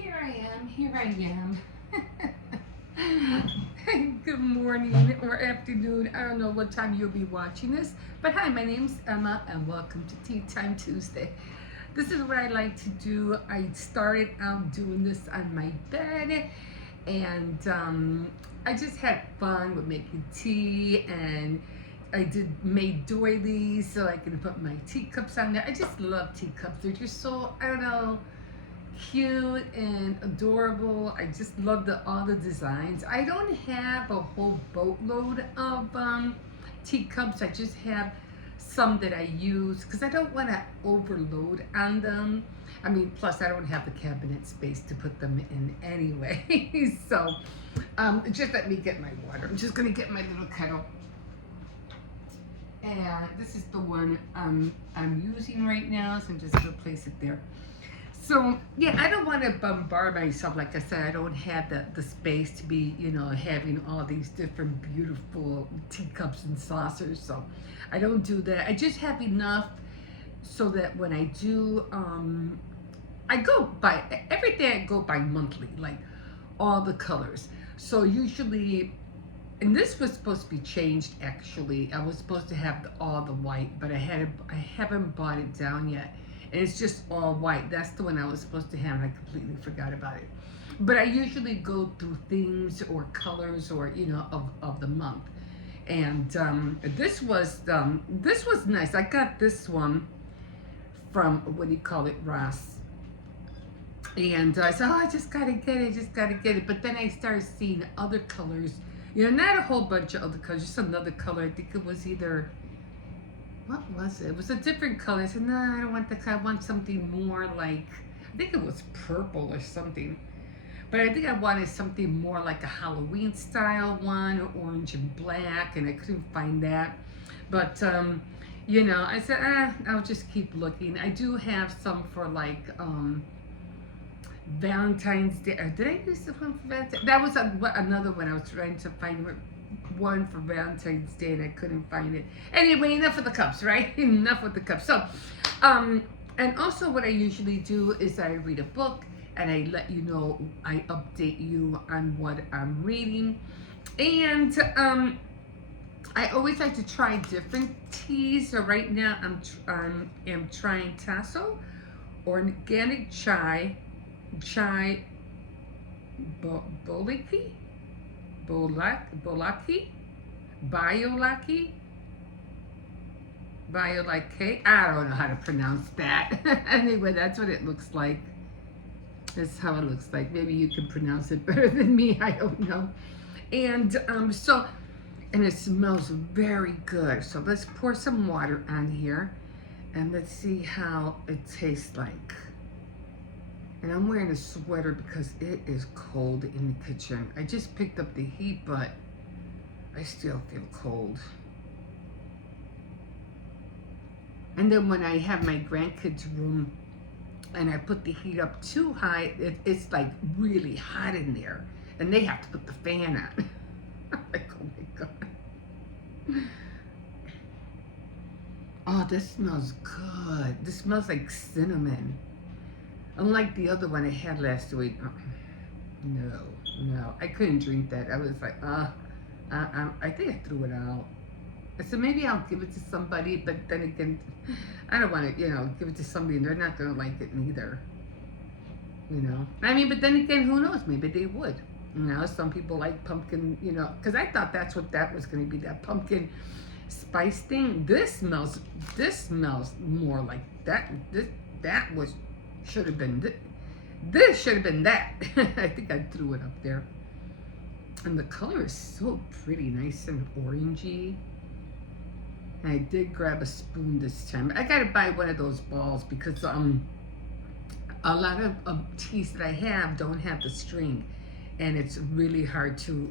Here I am. Good morning or afternoon. I don't know what time you'll be watching this, but hi, my name's Emma and welcome to Tea Time Tuesday. This is what I like to do. I started out doing this on my bed and I just had fun with making tea, and I made doilies so I can put my teacups on there. I just love teacups. They're just so, I don't know, cute and adorable. I just love all the designs. I don't have a whole boatload of teacups. I just have some that I use because I don't want to overload on them. I mean, plus I don't have the cabinet space to put them in anyway. So just let me get my water. I'm just gonna get my little kettle. And this is the one I'm using right now, so I'm just gonna place it there. So yeah, I don't want to bombard myself. Like I said, I don't have the space to be, having all these different beautiful teacups and saucers. So I don't do that. I just have enough so that when I do, I go by everything. I go by monthly, like all the colors. So usually, and this was supposed to be changed. Actually, I was supposed to have all the white, but I haven't bought it down yet. And it's just all white. That's the one I was supposed to have, and I completely forgot about it. But I usually go through themes or colors or of the month. And this was nice. I got this one from, what do you call it, Ross. And I said, oh, I just gotta get it. But then I started seeing other colors. Not a whole bunch of other colors, just another color. I think it was either, what was it? It was a different color. I said, no, I don't want that. I want something more like, I think it was purple or something. But I think I wanted something more like a Halloween style one, or orange and black, and I couldn't find that. But, I said, I'll just keep looking. I do have some for like Valentine's Day. Or did I use the one for Valentine's? That was another one I was trying to find one for Valentine's Day, and I couldn't find it. Anyway, enough of the cups, right? Enough with the cups. So, and also what I usually do is I read a book and I let you know, I update you on what I'm reading. And I always like to try different teas. So right now I'm trying Tasso organic chai bolaki, Biolaki. I don't know how to pronounce that. Anyway, that's what it looks like. That's how it looks like. Maybe you can pronounce it better than me. I don't know. And and it smells very good. So let's pour some water on here, and let's see how it tastes like. And I'm wearing a sweater because it is cold in the kitchen. I just picked up the heat, but I still feel cold. And then when I have my grandkids' room and I put the heat up too high, it's like really hot in there. And they have to put the fan on. I'm like, oh my God. Oh, this smells good. This smells like cinnamon. Unlike the other one I had last week. No, I couldn't drink that. I was like, I think I threw it out. I said, maybe I'll give it to somebody, but then again, I don't want to, give it to somebody and they're not going to like it neither. I mean, but then again, who knows? Maybe they would. Some people like pumpkin, because I thought that's what that was going to be, that pumpkin spice thing. This smells more like that. Should have been this should have been that. I think I threw it up there. And the color is so pretty, nice and orangey. And I did grab a spoon this time. I gotta buy one of those balls because a lot of teas that I have don't have the string, and it's really hard to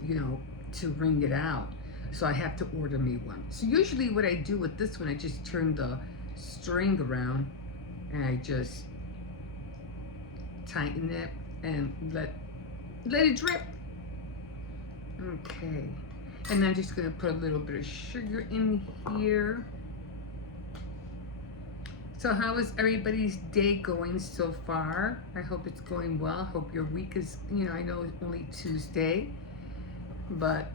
to wring it out. So I have to order me one. So usually what I do with this one, I just turn the string around and I just tighten it and let it drip. Okay, and I'm just gonna put a little bit of sugar in here. So how is everybody's day going so far? I hope it's going well. Hope your week is, I know it's only Tuesday, but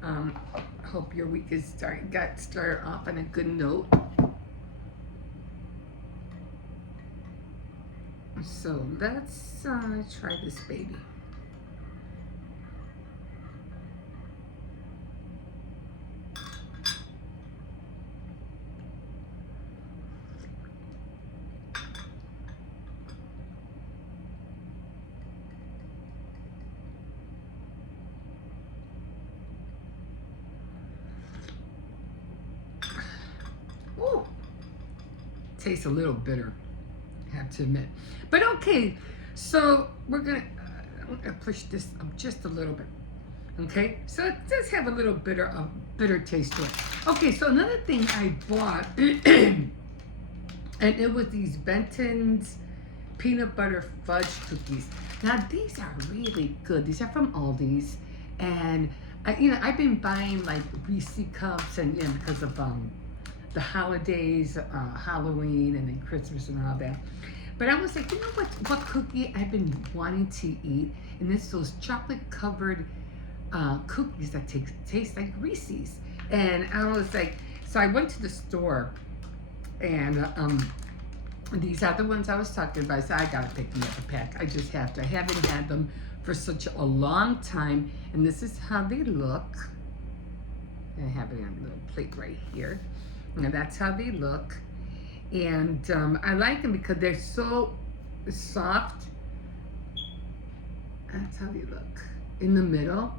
hope your week is got started off on a good note. So let's try this baby. Ooh, tastes a little bitter, I have to admit. But okay, so I'm gonna push this up just a little bit. Okay, so it does have a little bitter taste to it. Okay, so another thing I bought, and it was these Benton's peanut butter fudge cookies. Now these are really good. These are from Aldi's, and I've been buying like Reese cups, and because of the holidays, Halloween, and then Christmas and all that. But I was like, what cookie I've been wanting to eat, and it's those chocolate covered cookies that taste like Reese's. And I was like, so I went to the store, and these are the ones I was talking about. So I gotta pick me up a pack. I just have to. I haven't had them for such a long time, and this is how they look. I have it on a little plate right here. Now that's how they look, and I like them because they're so soft. That's how they look in the middle.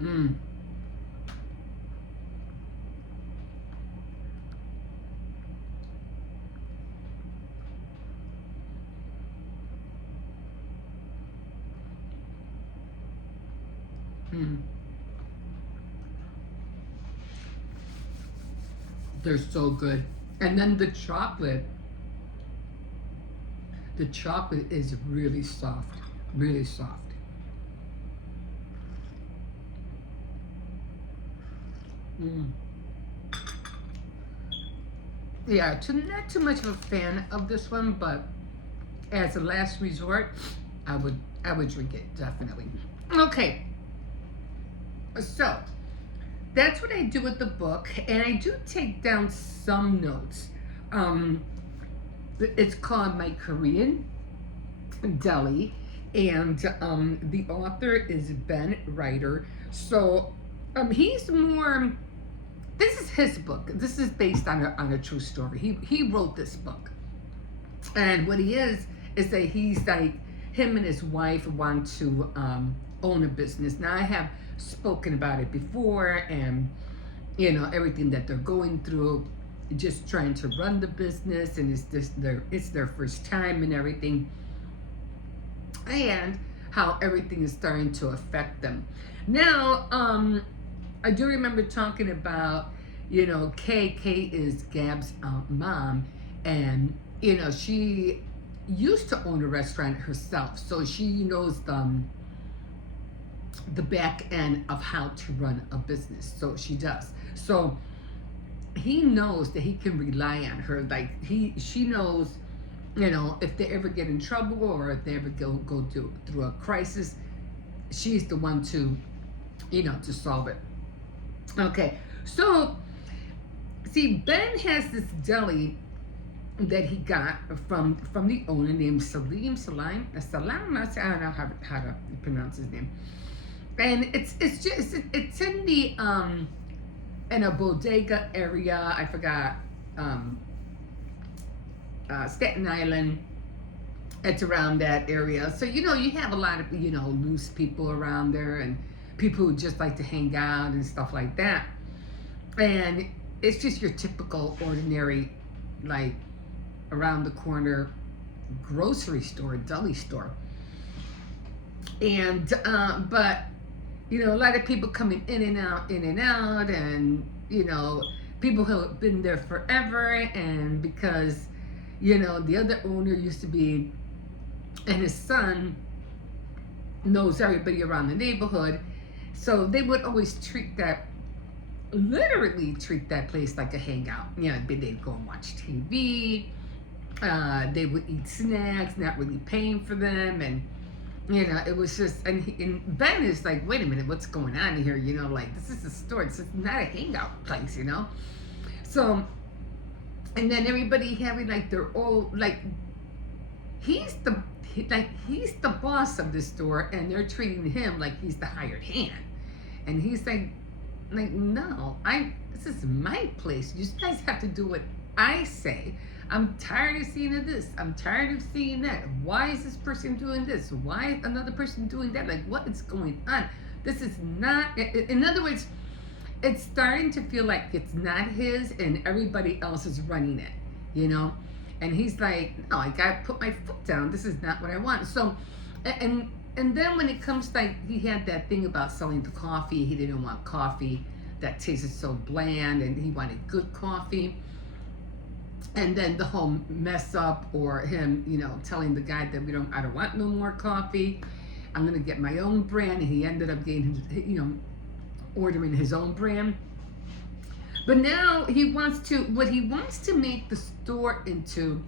Mmm. Mm. They're so good. And then the chocolate is really soft, really soft. Mm. Yeah, not too much of a fan of this one, but as a last resort, I would drink it definitely. Okay, so that's what I do with the book, and I do take down some notes. It's called My Korean Deli, and the author is Ben Ryder. So he's more. This is his book. This is based on a true story. He wrote this book, and what he is that he's like, him and his wife want to own a business. Now I have spoken about it before, and everything that they're going through, just trying to run the business, and it's their first time and everything, and how everything is starting to affect them. Now, I do remember talking about, Kay is Gab's mom, and she used to own a restaurant herself, so she knows the back end of how to run a business. So she does. So he knows that he can rely on her. Like she knows, if they ever get in trouble or if they ever go through a crisis, she's the one to, to solve it. Okay, so see, Ben has this deli that he got from the owner named Salim. I don't know how to pronounce his name. And it's in the in a bodega area. I forgot, Staten Island. It's around that area. So you have a lot of loose people around there, and people who just like to hang out and stuff like that. And it's just your typical ordinary, like, around the corner grocery store, deli store. And but a lot of people coming in and out, and people who have been there forever, and because the other owner used to be, and his son knows everybody around the neighborhood, so they would always treat that literally treat that place like a hangout. You know, they'd go and watch TV. They would eat snacks, not really paying for them, and you know, it was just. And Ben is like, wait a minute, what's going on here? You know, like this is a store. This is not a hangout place. You know, so and then everybody having like their old like he's the boss of the store, and they're treating him like he's the hired hand, and he's like no, this is my place. You guys have to do what I say. I'm tired of seeing this. I'm tired of seeing that. Why is this person doing this? Why is another person doing that? Like, what is going on? This is not. In other words, it's starting to feel like it's not his, and everybody else is running it. You know, and he's like, no, I gotta put my foot down. This is not what I want. So, and then when it comes like he had that thing about selling the coffee, he didn't want coffee that tasted so bland, and he wanted good coffee. And then the whole mess up, or him, you know, telling the guy that I don't want no more coffee. I'm gonna get my own brand, and he ended up getting, you know, ordering his own brand. But now what he wants to make the store into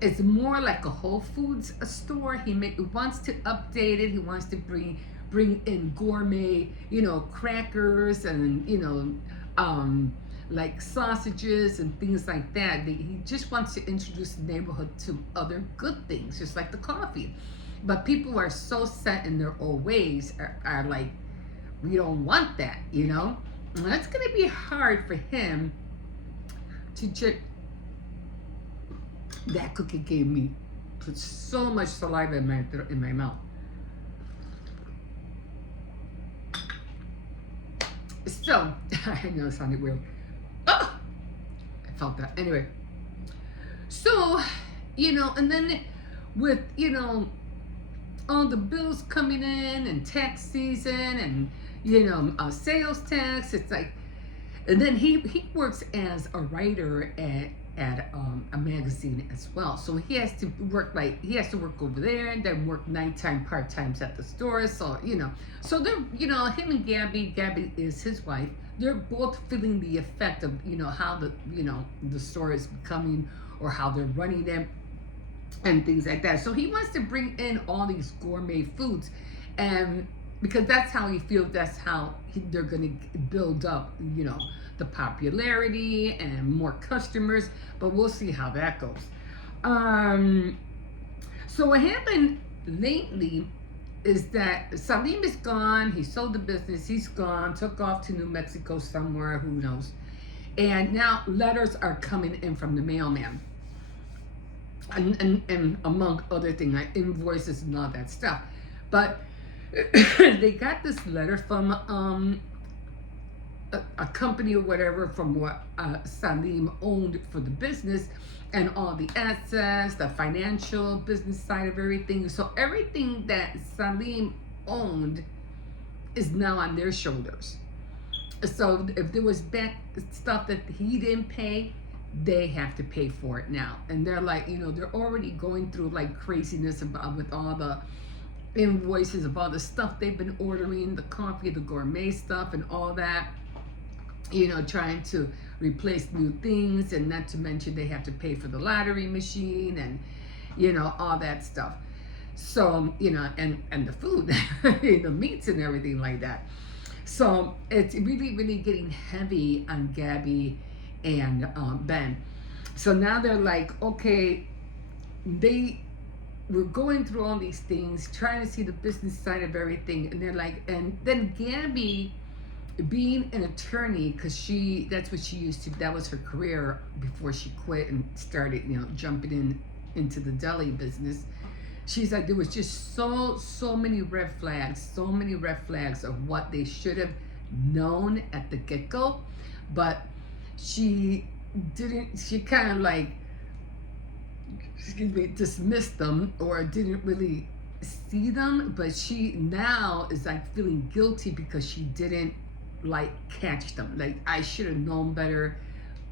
is more like a Whole Foods store. He wants to update it. He wants to bring in gourmet, you know, crackers and, you know, like sausages and things like that. He just wants to introduce the neighborhood to other good things, just like the coffee. But people are so set in their old ways, are like, we don't want that, you know? And that's going to be hard for him to just... That cookie gave me put so much saliva in my mouth. So, I know it sounded weird. Oh! I felt that. Anyway. So, you know, and then with, you know, all the bills coming in and tax season and, you know, sales tax, it's like, and then he works as a writer at a magazine as well. So he has to work over there and then work nighttime part-times at the store. So, you know, so they're, you know, him and Gabby is his wife. They're both feeling the effect of, you know, how the store is becoming, or how they're running it and things like that. So he wants to bring in all these gourmet foods, and because that's how he feels, that's how they're going to build up, you know, the popularity and more customers. But we'll see how that goes. So what happened lately is that Salim is gone. He sold the business. He's gone, took off to New Mexico somewhere, who knows. And now letters are coming in from the mailman. And among other things, like invoices and all that stuff. But they got this letter from a company or whatever, from what Salim owned for the business, and all the assets, the financial business side of everything. So everything that Salim owned is now on their shoulders. So if there was back stuff that he didn't pay, they have to pay for it now. And they're like, you know, they're already going through like craziness with all the invoices of all the stuff they've been ordering, the coffee, the gourmet stuff and all that, you know, trying to replace new things, and not to mention they have to pay for the lottery machine and, you know, all that stuff. So, you know, and the food, the meats and everything like that. So it's really getting heavy on Gabby and Ben. So now they're like, okay, we're going through all these things, trying to see the business side of everything, and they're like, and then Gabby, being an attorney, because that's what she used to, that was her career before she quit and started, you know, jumping into the deli business. She's like, there was just so many red flags of what they should have known at the get-go, but she kind of like, dismissed them, or didn't really see them. But she now is like feeling guilty because she didn't like catch them. Like, I should have known better,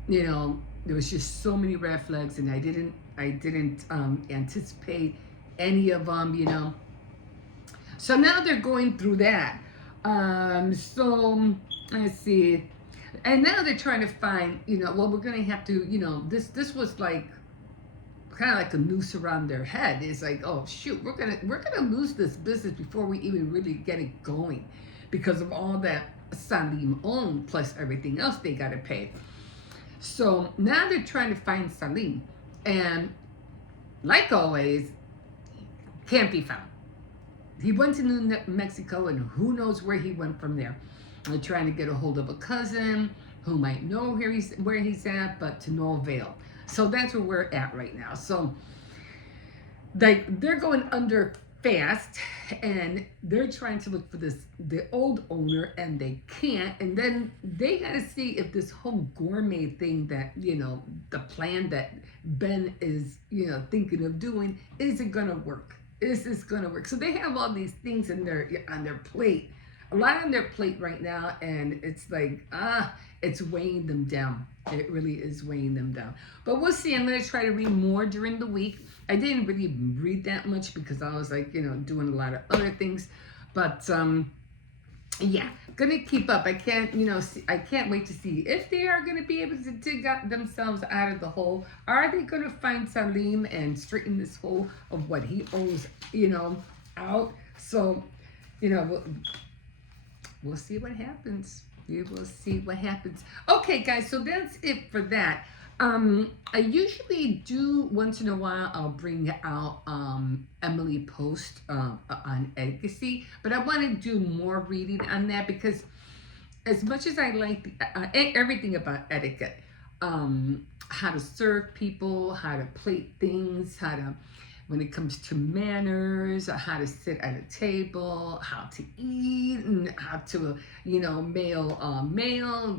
you know. There was just so many red flags, and I didn't anticipate any of them, you know. So now they're going through that. So Let's see. And now they're trying to find, well, we're going to have to, this was like kind of like a noose around their head. It's like, oh shoot, we're gonna lose this business before we even really get it going, because of all that Salim owned plus everything else they gotta pay. So now they're trying to find Salim, and like always, can't be found. He went to New Mexico, and who knows where he went from there. They're trying to get a hold of a cousin who might know where he's at, but to no avail. So that's where we're at right now. So like they're going under fast, and they're trying to look for the old owner, and they can't. And then they got to see if this whole gourmet thing that the plan that Ben is thinking of doing, is it gonna work? Is this gonna work? So they have all these things on their plate, a lot on their plate right now, and it's like it's weighing them down. It really is weighing them down. But we'll see. I'm going to try to read more during the week. I didn't really read that much because I was like, doing a lot of other things. But yeah, gonna keep up. I can't, I can't wait to see if they are gonna be able to dig up themselves out of the hole. Are they gonna find Salim and straighten this hole of what he owes, out? So, we'll see what happens. We will see what happens. Okay, guys, so that's it for that. I usually do, once in a while, I'll bring out Emily Post on etiquette, but I want to do more reading on that, because as much as I like everything about etiquette, how to serve people, how to plate things, when it comes to manners, how to sit at a table, how to eat, and how to, mail.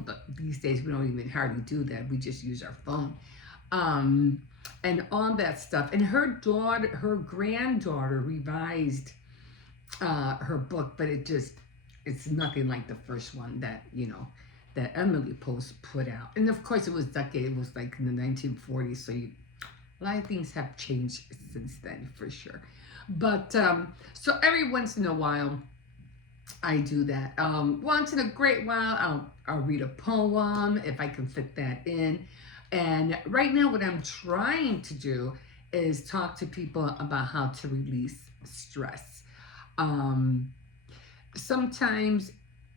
But these days we don't even hardly do that. We just use our phone, and all that stuff. And her granddaughter revised her book, but it's nothing like the first one that Emily Post put out. And of course, it was like in the 1940s, so a lot of things have changed since then, for sure. But so every once in a while, I do that. Once in a great while, I'll read a poem if I can fit that in. And right now, what I'm trying to do is talk to people about how to release stress. Sometimes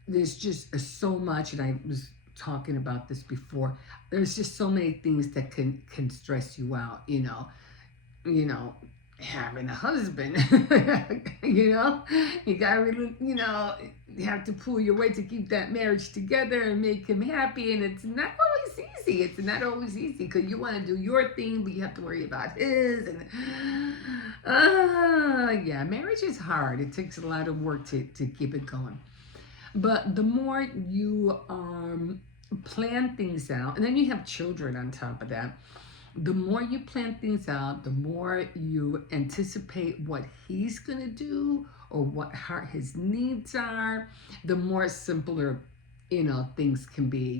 there's just so much, and I was talking about this before, there's just so many things that can stress you out, having a husband, you gotta really, you have to pull your weight to keep that marriage together and make him happy, and it's not always easy. Because you want to do your thing, but you have to worry about his, and yeah, marriage is hard. It takes a lot of work to keep it going. But the more you plan things out, and then you have children on top of that, the more you plan things out, the more you anticipate what he's going to do or what his needs are, the more simpler, things can be.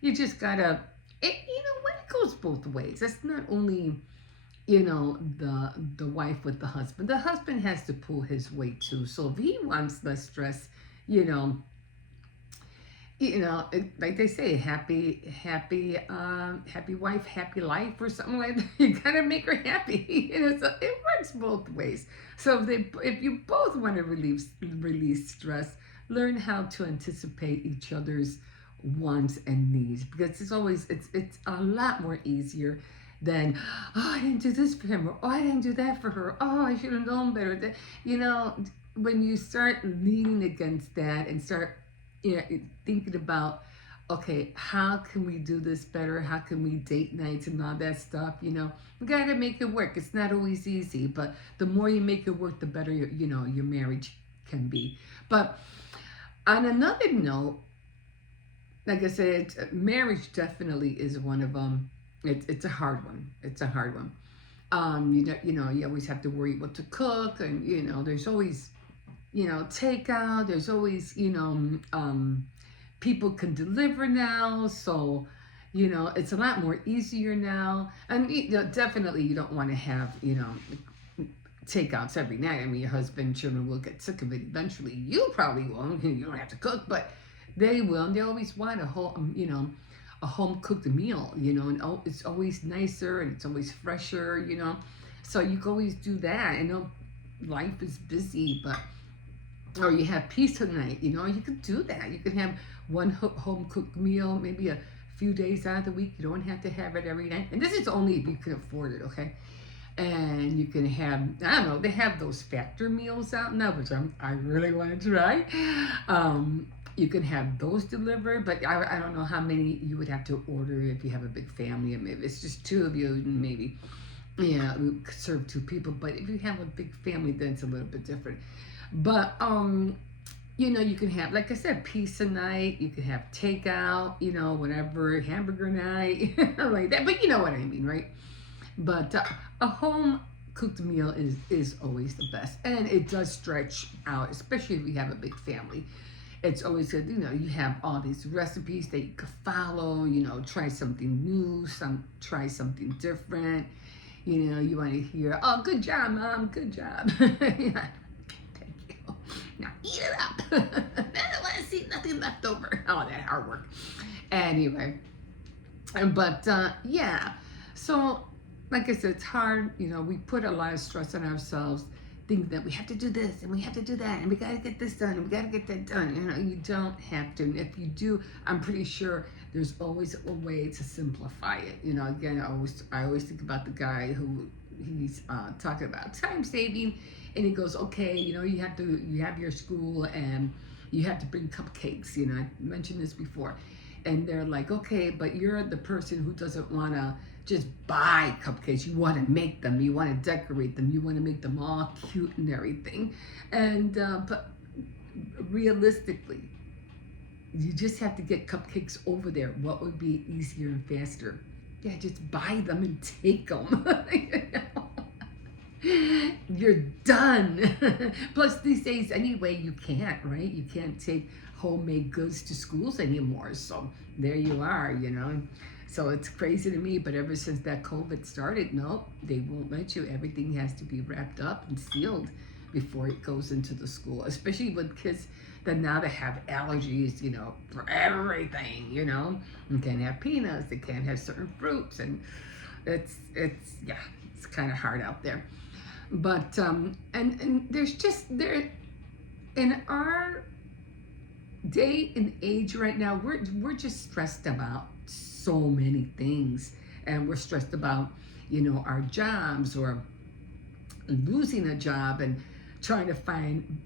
You just gotta, when it goes both ways. That's not only, the wife with the husband. The husband has to pull his weight too. So if he wants less stress, like they say, happy wife, happy life, or something like that. You gotta make her happy. So it works both ways. So if you both want to release stress, learn how to anticipate each other's wants and needs, because it's a lot more easier than, oh, I didn't do this for him, or oh, I didn't do that for her, oh, I should have known better. When you start leaning against that and start thinking about, okay, how can we do this better? How can we date nights and all that stuff? We gotta make it work. It's not always easy, but the more you make it work, the better your marriage can be. But on another note, like I said, marriage definitely is one of them. It's a hard one. You always have to worry what to cook, and there's always takeout. There's always, people can deliver now. So, it's a lot more easier now. And, definitely you don't want to have, takeouts every night. I mean, your husband, children will get sick of it eventually. You probably won't. You don't have to cook, but They will. And they always want a whole, a home cooked meal, and it's always nicer and it's always fresher, So you can always do that. I know life is busy, but or you have pizza night, you could do that. You can have one home cooked meal, maybe a few days out of the week. You don't have to have it every night. And this is only if you can afford it, okay? And you can have, I don't know, they have those factor meals out now, which I really want to try. You can have those delivered, but I don't know how many you would have to order if you have a big family. And maybe it's just two of you, maybe, yeah, we could serve two people. But if you have a big family, then it's a little bit different. But you can have, like I said, pizza night. You can have takeout, whatever, hamburger night, like that. But you know what I mean, right? But a home cooked meal is always the best, and it does stretch out, especially if you have a big family. It's always good, you have all these recipes that you could follow, try something new, try something different. You want to hear, oh, good job, Mom, good job. Yeah. Thank you. Now eat it up. I don't want to see nothing left over. Oh, that hard work. Anyway, but yeah, so like I said, it's hard. We put a lot of stress on ourselves, think that we have to do this and we have to do that and we got to get this done and we got to get that done. You don't have to. And if you do, I'm pretty sure there's always a way to simplify it. Again, I always think about the guy who he's talking about time saving, and he goes, okay, you have your school and you have to bring cupcakes. I mentioned this before, and they're like, okay, but you're the person who doesn't want to just buy cupcakes. You want to make them. You want to decorate them. You want to make them all cute and everything. And but realistically, you just have to get cupcakes over there. What would be easier and faster? Yeah, just buy them and take them. You're done. Plus, these days, anyway, you can't, right? You can't take homemade goods to schools anymore. So there you are, So it's crazy to me, but ever since that COVID started, no, they won't let you. Everything has to be wrapped up and sealed before it goes into the school, especially with kids that now they have allergies, for everything, You can't have peanuts, they can't have certain fruits, and it's kind of hard out there. But, and there's there, in our day and age right now, we're just stressed about so many things, and we're stressed about our jobs or losing a job and trying to find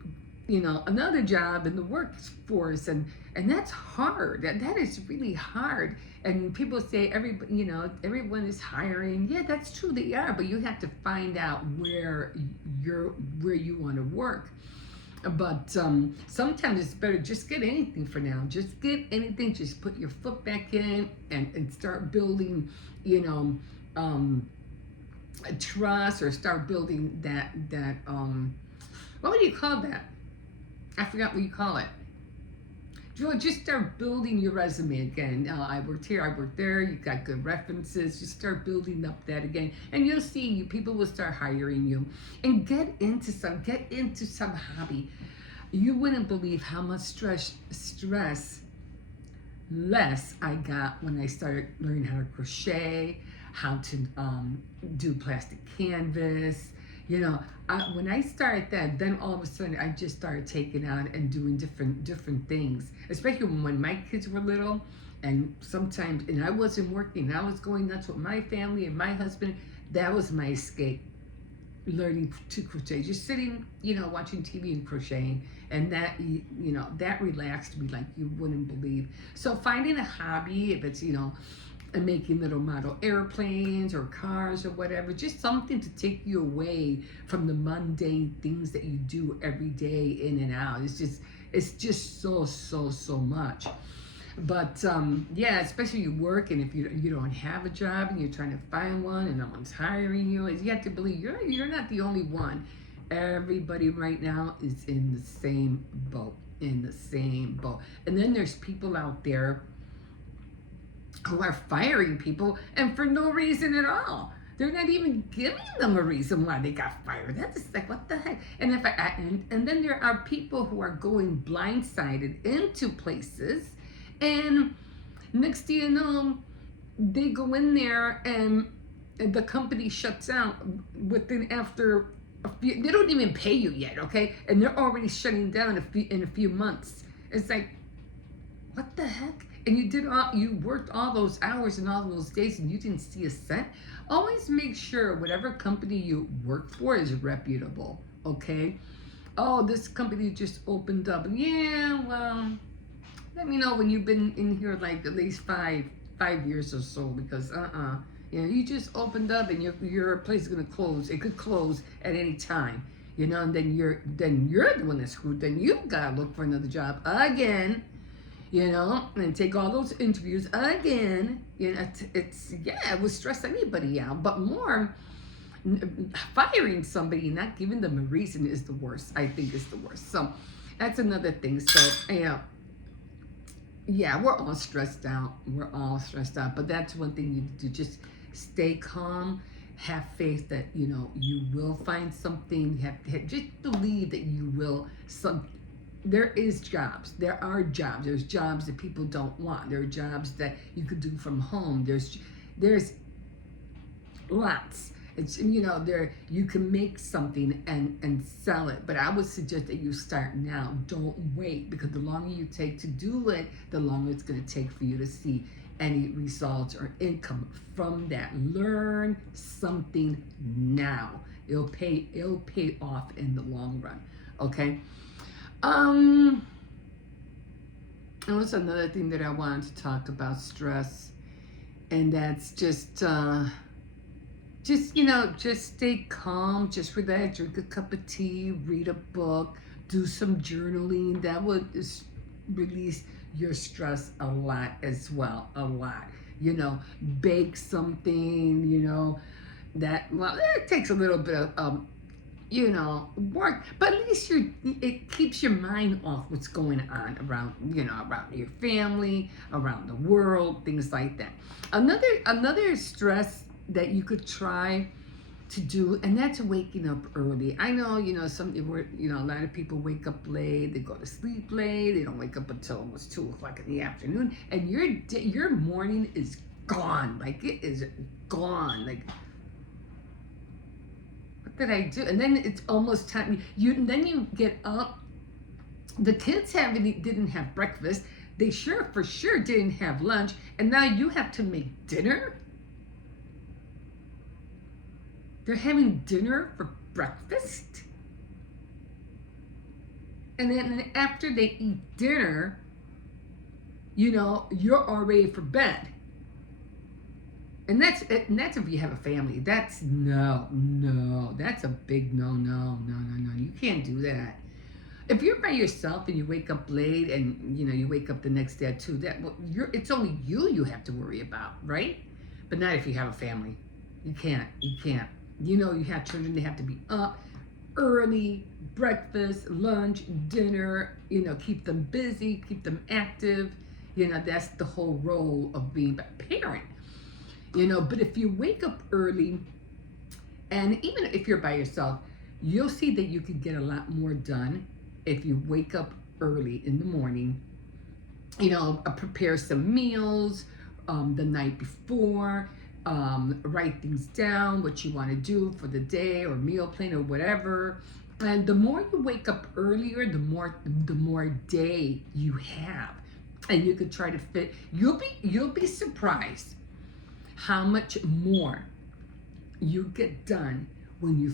another job in the workforce, and that's hard. That is really hard. And people say everyone is hiring. Yeah, that's true, they are, but you have to find out where you want to work. But sometimes it's better just get anything for now. Just get anything. Just put your foot back in and start building, a trust, or start building that what do you call that? I forgot what you call it. Just start building your resume again. I worked here, I worked there. You got good references. Just start building up that again, and you'll see people will start hiring you. And get into some hobby. You wouldn't believe how much stress less I got when I started learning how to crochet, how to do plastic canvas. When I started that, then all of a sudden I just started taking on and doing different things, especially when my kids were little, and sometimes, and I wasn't working, I was going nuts with my family and my husband. That was my escape, learning to crochet, just sitting, watching TV and crocheting, and that, that relaxed me like you wouldn't believe. So finding a hobby, if it's, and making little model airplanes or cars or whatever, just something to take you away from the mundane things that you do every day in and out. It's just so much. But yeah, especially you work, and if you don't have a job and you're trying to find one and no one's hiring you, you have to believe you're not the only one. Everybody right now is in the same boat, And then there's people out there who are firing people, and for no reason at all. they're not even giving them a reason why they got fired. That's just like, what the heck? And if and then there are people who are going blindsided into places, and next thing you know, they go in there and the company shuts down within after a few, they don't even pay you yet, okay? And they're already shutting down in a few months. It's like, what the heck? And you worked all those hours and all those days and you didn't see a cent. Always make sure whatever company you work for is reputable, okay? Oh, this company just opened up. Yeah, well, let me know when you've been in here like at least five years or so, because you know, you just opened up and your place is gonna close. It could close at any time, you know, and then you're the one that's screwed. Then you gotta look for another job again, you know, and take all those interviews again. You know, it would stress anybody out, but more firing somebody, not giving them a reason is the worst. I think is the worst. So that's another thing. So yeah, we're all stressed out. We're all stressed out. But that's one thing you do. Just stay calm. Have faith that, you know, you will find something. Just believe that you will. There is jobs. There are jobs. There's jobs that people don't want. There are jobs that you could do from home. There's lots. It's, you know, you can make something and sell it, but I would suggest that you start now. Don't wait, because the longer you take to do it, the longer it's going to take for you to see any results or income from that. Learn something now. It'll pay off in the long run. Okay. And what's another thing that I wanted to talk about? Stress, and that's just you know, just stay calm, just relax, drink a cup of tea, read a book, do some journaling. That would release your stress a lot as well, a lot. You know, bake something, you know, well, it takes a little bit of, you know, work, but at least it keeps your mind off what's going on around, you know, around your family, around the world, things like that. Another stress that you could try to do, and that's waking up early. I know, you know, a lot of people wake up late, they go to sleep late, they don't wake up until almost 2 o'clock in the afternoon, and your morning is gone. Like, it is gone. Like, what did I do? And then it's almost time. Then you get up. The kids didn't have breakfast. They for sure didn't have lunch, and now you have to make dinner. They're having dinner for breakfast. And then after they eat dinner, you know, you're all ready for bed. And that's if you have a family. That's that's a big no. You can't do that. If you're by yourself and you wake up late and, you know, you wake up the next day at 2, it's only you have to worry about, right? But not if you have a family. You can't. You know, you have children, they have to be up early, breakfast, lunch, dinner, you know, keep them busy, keep them active. You know, that's the whole role of being a parent. You know, but if you wake up early, and even if you're by yourself, you'll see that you can get a lot more done if you wake up early in the morning. You know, prepare some meals the night before. Write things down, what you want to do for the day or meal plan or whatever. And the more you wake up earlier, the more day you have, and you could try to fit. You'll be surprised how much more you get done when you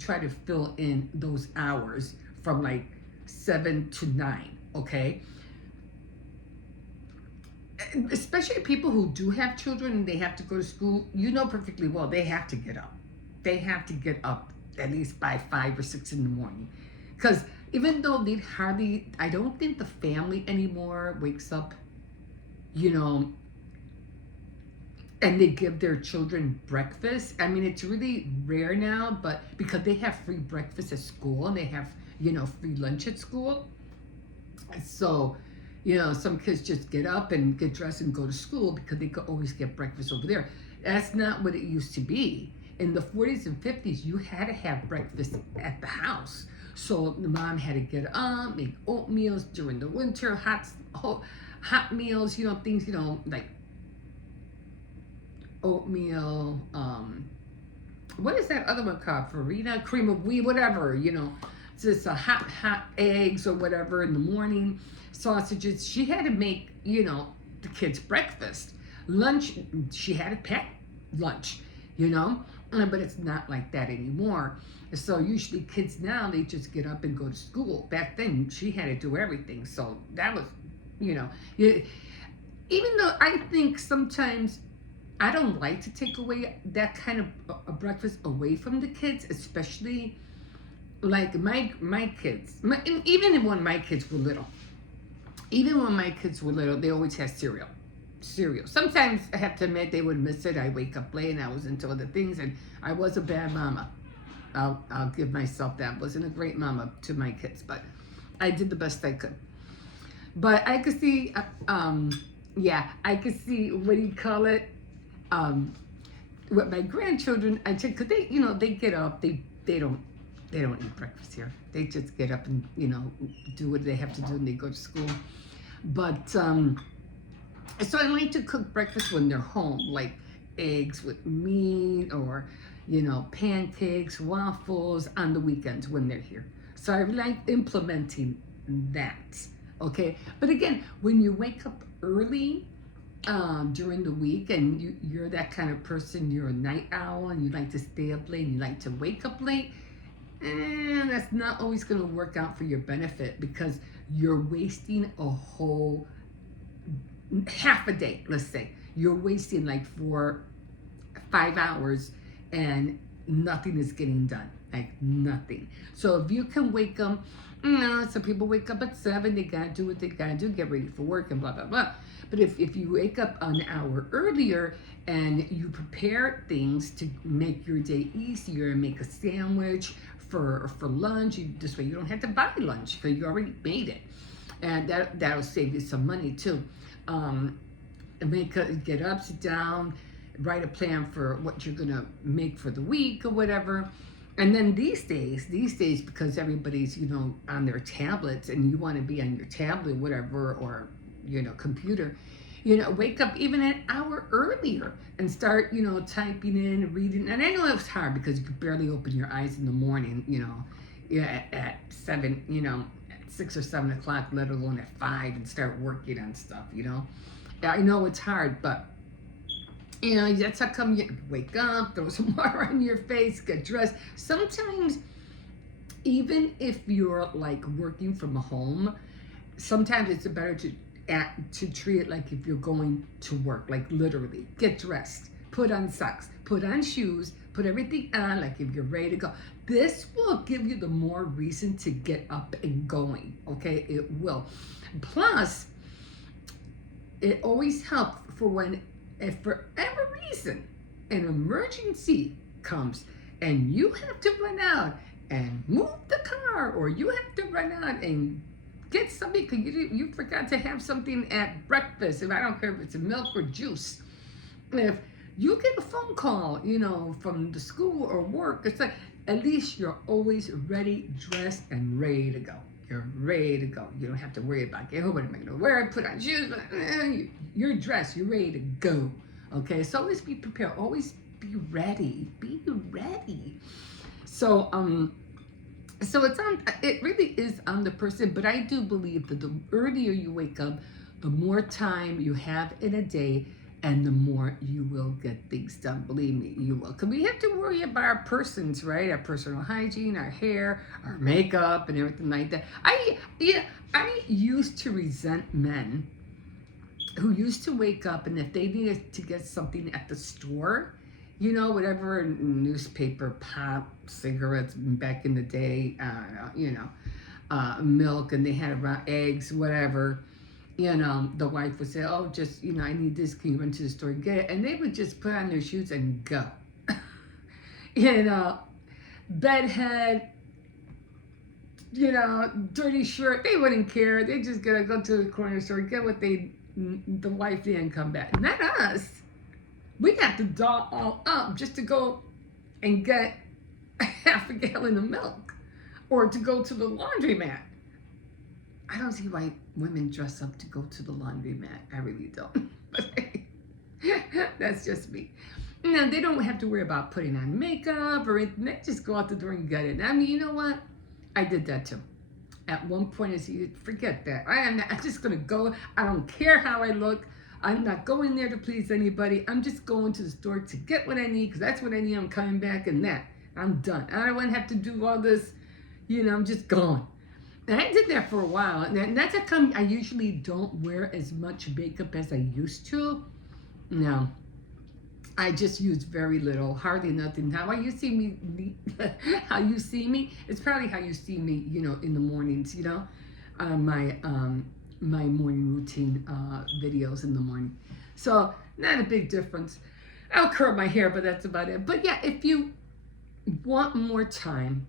try to fill in those hours from like 7 to 9. Okay. Especially people who do have children and they have to go to school, you know perfectly well they have to get up. They have to get up at least by 5 or 6 in the morning. Because even though I don't think the family anymore wakes up, you know, and they give their children breakfast. I mean, it's really rare now, but because they have free breakfast at school and they have, you know, free lunch at school. So You know, some kids just get up and get dressed and go to school because they could always get breakfast over there. That's not what it used to be. In the 40s and 50s, you had to have breakfast at the house. So the mom had to get up, make oatmeals during the winter, hot meals, you know, things, you know, like oatmeal, what is that other one called? Farina, cream of wheat, whatever, you know, just a hot eggs or whatever in the morning, sausages. She had to make, you know, the kids breakfast. Lunch, she had to pack lunch, you know, but it's not like that anymore. So usually kids now, they just get up and go to school. Back then, she had to do everything. So that was, you know, even though I think sometimes I don't like to take away that kind of a breakfast away from the kids, especially like my kids. Even when my kids were little, they always had cereal. Sometimes I have to admit they would miss it. I wake up late and I was into other things, and I was a bad mama. I'll give myself that. Wasn't a great mama to my kids, but I did the best I could. But I could see, I could see, what do you call it? With my grandchildren, I check, cause they, you know, they get up, they don't eat breakfast here. They just get up and, you know, do what they have to do and they go to school. But, so I like to cook breakfast when they're home, like eggs with meat or, you know, pancakes, waffles on the weekends when they're here. So I like implementing that, okay? But again, when you wake up early, during the week and you're that kind of person, you're a night owl and you like to stay up late and you like to wake up late, that's not always going to work out for your benefit, because you're wasting a whole half a day. Let's say you're wasting like 5 hours and nothing is getting done, like nothing. So if you can wake up, you know, some people wake up at 7, they gotta do what they gotta do, get ready for work and blah blah blah. But if you wake up an hour earlier and you prepare things to make your day easier and make a sandwich for lunch, this way you don't have to buy lunch because you already made it, and that'll save you some money too. Get up, sit down, write a plan for what you're gonna make for the week or whatever. And then these days, because everybody's, you know, on their tablets and you want to be on your tablet, whatever, or, you know, computer, you know, wake up even an hour earlier and start, you know, typing in, reading. And I know it's hard because you can barely open your eyes in the morning, you know, at 7, you know, at 6 or 7 o'clock, let alone at 5, and start working on stuff, you know. I know it's hard, but you know, that's how come you wake up, throw some water on your face, get dressed. Sometimes, even if you're like working from home, sometimes it's better to treat it like if you're going to work, like literally. Get dressed, put on socks, put on shoes, put everything on like if you're ready to go. This will give you the more reason to get up and going, okay? It will. Plus, it always helps for when, if for every reason an emergency comes and you have to run out and move the car, or you have to run out and get something because you forgot to have something at breakfast, and I don't care if it's milk or juice. If you get a phone call, you know, from the school or work, it's like at least you're always ready, dressed, and ready to go. You're ready to go. You don't have to worry about, oh, what am I going to wear? I put on shoes. You're dressed. You're ready to go. Okay? So always be prepared. Always be ready. Be ready. So, so it really is on the person, but I do believe that the earlier you wake up, the more time you have in a day, and the more you will get things done. Believe me, you will. Because we have to worry about our persons, right? Our personal hygiene, our hair, our makeup, and everything like that. I used to resent men who used to wake up, and if they needed to get something at the store, you know, whatever, newspaper, pop, cigarettes back in the day, you know, milk, and they had around eggs, whatever. You know, the wife would say, oh, just, you know, I need this, can you run to the store and get it? And they would just put on their shoes and go. You know, bedhead, dirty shirt. They wouldn't care. They just gotta go to the corner store, get what the wife did, and come back. Not us. We got to doll all up just to go and get half a gallon of milk, or to go to the laundromat. I don't see why women dress up to go to the laundromat. I really don't. But hey, that's just me. Now, they don't have to worry about putting on makeup or anything. They just go out the door and get it. I mean, you know what? I did that too. At one point, I said, forget that. I'm just going to go. I don't care how I look. I'm not going there to please anybody. I'm just going to the store to get what I need, because that's what I need. I'm coming back, and I'm done. I don't want to have to do all this. I'm just gone. And I did that for a while. And that's how come I usually don't wear as much makeup as I used to. No. I just use very little, hardly nothing. How you see me, it's probably how you see me, in the mornings, my morning routine videos in the morning. So not a big difference. I'll curl my hair, but that's about it. But yeah, if you want more time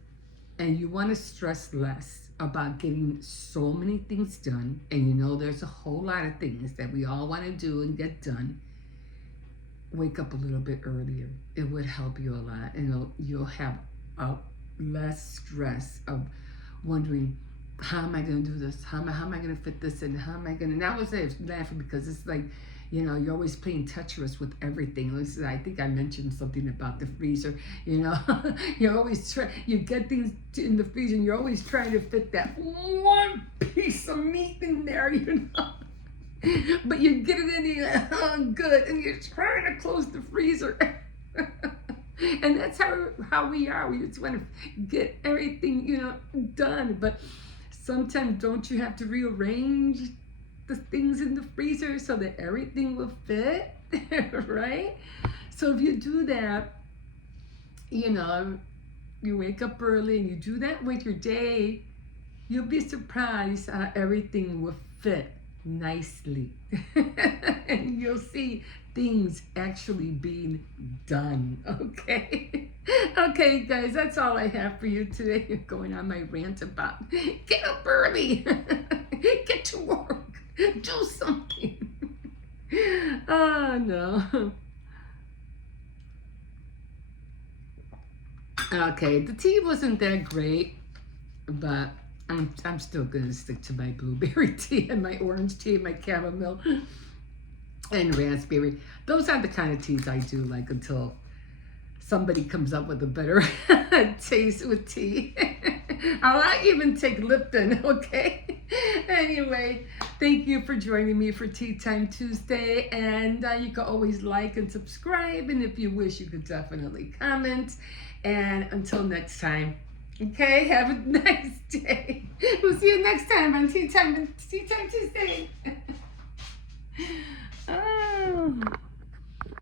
and you want to stress less about getting so many things done, and there's a whole lot of things that we all want to do and get done, wake up a little bit earlier. It would help you a lot, and you'll have less stress of wondering, how am I going to do this? How am I going to fit this in? How am I going to? And I was laughing because it's like, you're always playing Tetris with everything. I think I mentioned something about the freezer. You're always you get things in the freezer, and you're always trying to fit that one piece of meat in there, But you get it in there, good, and you're trying to close the freezer. And that's how we are. We just want to get everything, done. But sometimes, don't you have to rearrange the things in the freezer so that everything will fit, right? So if you do that, you wake up early and you do that with your day, you'll be surprised how everything will fit nicely. And you'll see things actually being done. Okay, guys, that's all I have for you today. I'm going on my rant about get up early, get to work, do something. Oh no. Okay, the tea wasn't that great, but I'm still gonna stick to my blueberry tea and my orange tea and my chamomile and raspberry. Those are the kind of teas I do like until somebody comes up with a better taste with tea. I'll even take Lipton, okay? Anyway, thank you for joining me for Tea Time Tuesday, and you can always like and subscribe, and if you wish, you could definitely comment. And until next time, okay, have a nice day. We'll see you next time on Tea Time Tuesday. Oh.